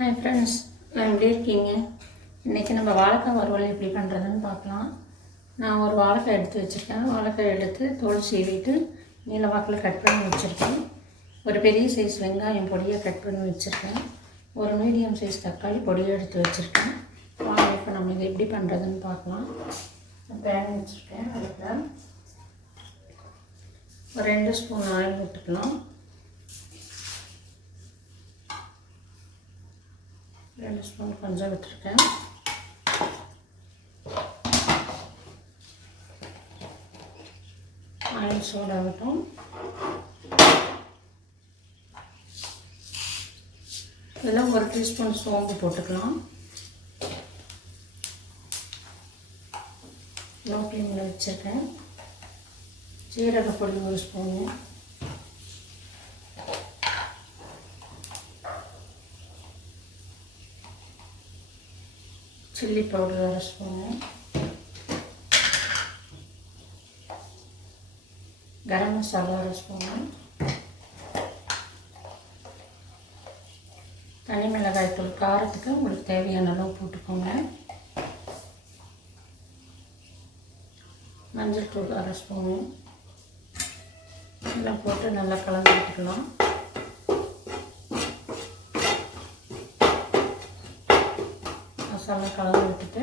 Hi friends, நான் எப்படி இருக்கீங்க? இன்றைக்கி நம்ம வாழைக்காய் வறுவல் எப்படி பண்ணுறதுன்னு பார்க்கலாம். நான் ஒரு வாழைக்காய் எடுத்து வச்சுருக்கேன். வாழைக்காய் எடுத்து தோல் சீவிட்டு நீல வாக்கில் கட் பண்ணி வச்சுருக்கேன். ஒரு பெரிய சைஸ் வெங்காயம் பொடியாக கட் பண்ணி வச்சுருக்கேன். ஒரு மீடியம் சைஸ் தக்காளி பொடியாக எடுத்து வச்சுருக்கேன். வாங்க இப்போ நம்ம இதை எப்படி பண்ணுறதுன்னு பார்க்கலாம். பேன் வச்சுருக்கேன். அதில் ஒரு 2 ஸ்பூன் ஆயில் விட்டுக்கலாம். 2 ஸ்பூன் கொஞ்சம் விட்டுருக்கேன். ஆயில் சூடாகட்டும். இதில் 1 டீஸ்பூன் சோம்பு போட்டுக்கலாம். லோ ஃப்ளேமில் வச்சுருக்கேன். சீரகப்பொடி 1 spoon, chilli powder 1 spoon, garam masala 1 spoon, தனி மிளகாய் தூள் காரத்துக்கு உங்களுக்கு தேவையான அளவு போட்டுக்கோங்க. மஞ்சள் தூள் 1 ஸ்பூனு எல்லாம் போட்டு நல்லா கலந்து விட்டுக்கலாம். மசாலா கலந்து விட்டுட்டு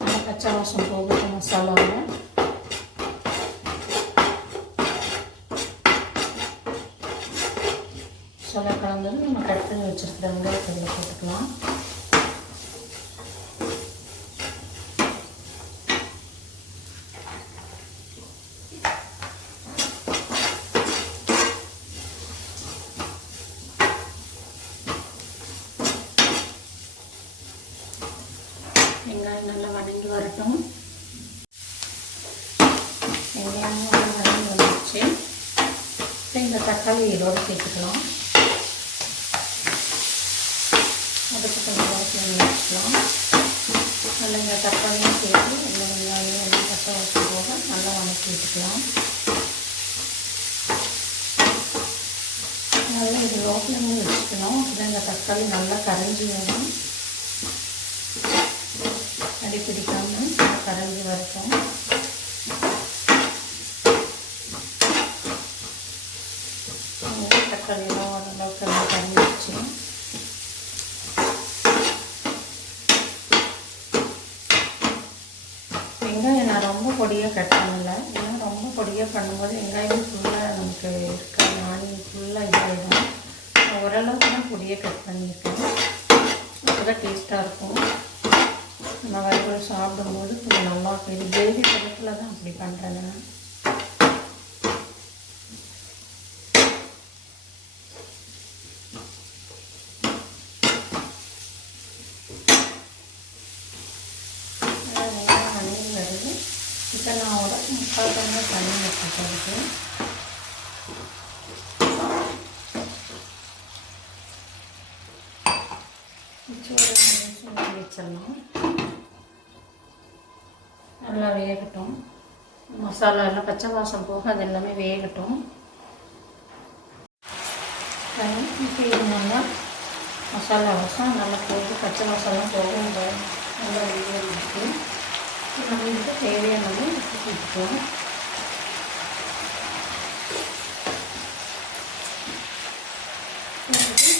நல்லா பச்சை வாசம் போகுது மசாலாவில். மசாலா கலந்தது நம்ம கட் பண்ணி வச்சுருக்கிற வெங்காயத்தில் போட்டுக்கலாம். வெங்காயம் நல்லா வதங்கி வரட்டும். வெங்காயம் நல்லா வதங்கி வந்துடுச்சு. இப்போ இந்த தக்காளி இதோடு சேர்த்துக்கலாம். அதுக்கு கொஞ்சம் வாசனை வச்சுக்கலாம். நல்லா இந்த தக்காளியும் சேர்த்து இந்த வெங்காயம் எல்லாம் பச்சை வாசம் போக நல்லா வதக்கி விட்டுக்கலாம். நல்லா இது லோ ஃப்ளேமில் வச்சுக்கணும். அப்போ இந்த தக்காளி நல்லா கரைஞ்சி வரும். அடி பிடிக்காமல் கரைஞ்சி வரட்டும். தக்காளியெல்லாம் ஓரளவுக்கு எல்லாம் கரைஞ்சிச்சு. வெங்காயம் நான் ரொம்ப பொடியாக கட் பண்ணலை. ஏன்னா ரொம்ப பொடியாக பண்ணும்போது வெங்காயம் ஃபுல்லாக நமக்கு இருக்க ஆனியன் ஃபுல்லாக இதாகிடும். ஓரளவுக்கு தான் பொடியாக கட் பண்ணியிருக்கேன். அப்போ தான் டேஸ்ட்டாக இருக்கும். நம்ம வறுவல் சாப்பிடும்போது கொஞ்சம் நல்லா இருக்கும். இது கிரேவி பதத்தில் தான் அப்படி பண்ணுறேன் நான். வணங்கி வருது. இப்போ நான் ஒரு 3/4 டம்ளர் தண்ணி வச்சுருக்கேன். வச்சிடலாம். நல்லா வேகட்டும். மசாலா எல்லாம் பச்சை வாசம் போக அது எல்லாமே வேகட்டும். இப்போ இது நல்லா மசாலா வாசம் நல்லா போட்டு பச்சை வாசம்லாம் போக நல்லா வேகிட்டு நம்ம இதுக்கு தேவையானது ஊற்றிக்கலாம்.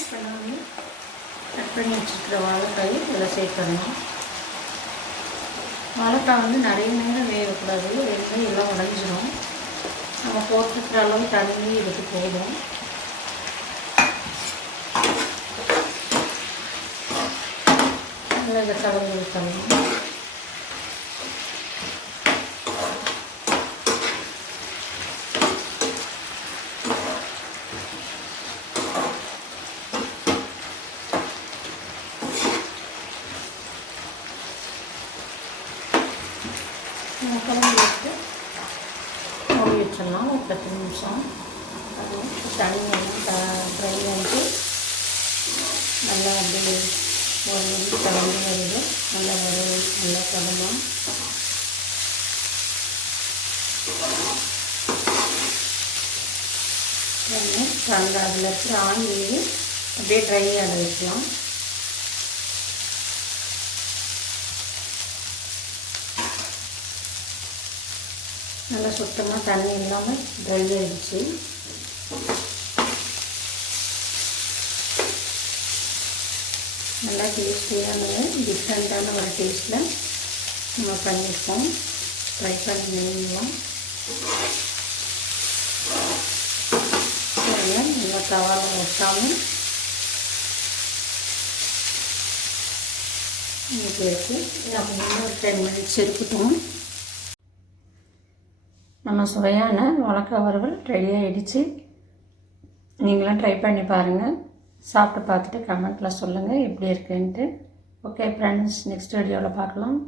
இப்போ நான் கட் பண்ணி வச்சுருக்கிற வாழைக்காய் இதில் சேர்த்துடணும். வாழைக்காய் வந்து நிறைய நேரம் வேகக்கூடாது. வெங்காயம் எல்லாம் உடஞ்சிடும். நம்ம போட்டுக்கிற அளவு தண்ணி இதுக்கு போதும். நல்லா இதை கலந்து ஊற்றணும். கலந்து விட்டு மூடி வச்சிடலாம் ஒரு 10 நிமிஷம். தனியாக ஃப்ரை ஆகிட்டு நல்லா அப்படியே ஒரு நிமிஷம் கலந்து வருது. நல்லா வரும். நல்லா கலந்தோம். அதில் இருக்கிற ஆயில் அப்படியே ட்ரை ஆக வைக்கலாம். நல்லா சுத்தமாக தண்ணி இல்லாமல் ட்ரை ஆகிடுச்சு. நல்லா டேஸ்டியான டிஃப்ரெண்ட்டான ஒரு டேஸ்ட்டில் நம்ம பண்ணியிருக்கோம். ட்ரை பண்ணிக்கலாம். நல்லா தவாவில் ஒட்டாமல் இன்னைக்கு இருக்குது. நம்ம ஒரு 10 மினிட்ஸ் இருக்கட்டும். நம்ம சுவையான வாழைக்காய் வறுவல் ரெடி ஆகிடுச்சு. நீங்களும் ட்ரை பண்ணி பாருங்கள். சாப்பிட்டு பார்த்துட்டு கமெண்ட்டில் சொல்லுங்கள் எப்படி இருக்குன்ட்டு. ஓகே ஃப்ரெண்ட்ஸ், நெக்ஸ்ட் வீடியோவில் பார்க்கலாம்.